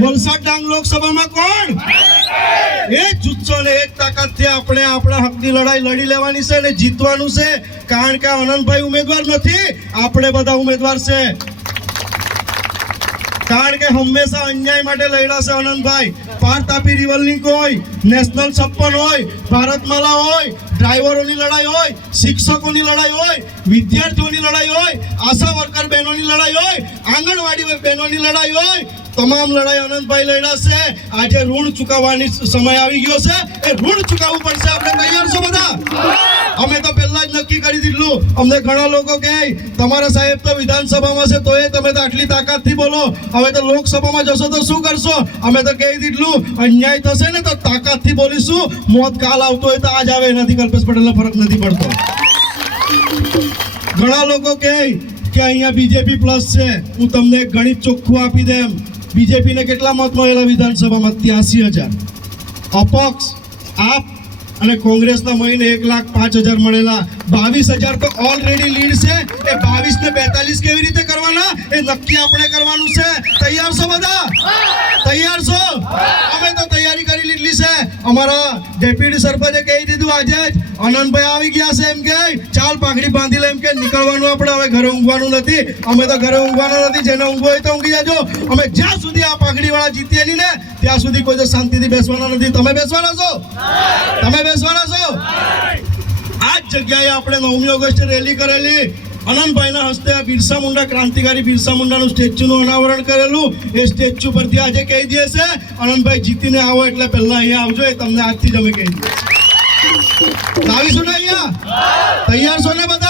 વલસાડ ડાંગ લોકસભામાં કોણ? એ જુસ્સો ને એક તાકાતથી આપણે આપણા હકની લડાઈ લડી લેવાની છે અને જીતવાનું છે. કારણ કે આનંદભાઈ ઉમેદવાર નથી, આપણે બધા ઉમેદવાર છે. કારણ કે હંમેશા અન્યાય માટે લડ્યા છે આનંદભાઈ પાર તાપી રિવર લિંક હોય નેશનલ છપ્પન હોય, ભારતમાલા હોય ડ્રાઈવરોની લડાઈ હોય, શિક્ષકોની લડાઈ હોય, વિદ્યાર્થીઓની લડાઈ હોય, આશા વર્કર બહેનોની લડાઈ હોય, આંગણવાડી બહેનોની લડાઈ હોય તમામ લડાઈ આનંદભાઈ લડ્યા છે. આજે ઋણ ચૂકવવાની સમય આવી ગયો છે. એ ઋણ ચૂકવવું પડશે. આપણે તૈયાર છો બધા? અમે તો પહેલા જ નક્કી કરી દીધું. અમને ઘણા લોકો કહે, તમારા સાહેબ તો વિધાનસભામાં છે તો એ તમે તો આટલી તાકાતથી બોલો. હવે તો લોકસભામાં જશો તો શું કરશો? અમે તો કહી દીધું, અન્યાય થશે ને તો તાકાતથી બોલીશું. મોત કાલ આવતો હોય તો આજ આવે. એનાથી કલ્પેશ પટેલને ફરક નથી પડતો. ઘણા લોકો કહે કે અહીંયા બીજેપી પ્લસ છે. હું તમને ગણિત ચોખ્ખું આપી દેમ બીજેપીને કેટલા મત મળેલા વિધાનસભામાં? ત્યાસી હજાર. અપક્ષ આપ અને કોંગ્રેસના મહિને એક લાખ પાંચ હજાર મળેલા. બાવીસ હજાર તો ઓલરેડી લીડ છે. એ બાવીસ ને બેતાલીસ કેવી રીતે કરવાના? એ નક્કી આપણે કરવાનું છે. તૈયાર છો બધા? તૈયાર છો? અમારા ડેપ્યુટી સરપંચે કહી દીધું આજે જ આનંદભાઈ આવી ગયા છે એમ કે ચાલ પાઘડી બાંધી લે એમ કે નીકળવાનું આપણે હવે ઘરે ઊંઘવાનું નથી અમે તો ઘરે ઊંઘવાના નથી જેને ઊંઘો હોય તો ઊંઘી જાજો. અમે જ્યાં સુધી આ પાઘડી વાળા જીતીએ નહીં ને ત્યાં સુધી કોઈ શાંતિથી બેસવાના નથી. તમે બેસવાના છો? તમે બેસવાના છો? આ જ જગ્યાએ આપણે નવમી ઓગસ્ટે રેલી કરેલી આનંદભાઈના હસ્તે આ બિરસા મુંડા ક્રાંતિકારી બિરસા મુંડાનું સ્ટેચ્યુનું અનાવરણ કરેલું. એ સ્ટેચ્યુ પરથી આજે કહી દે છે આનંદભાઈ જીતીને આવો એટલે પહેલા અહીંયા આવજો એ તમને આજથી જ અમે કહી દઈએ. આવીશું ને અહીંયા? તૈયાર છો ને બધા?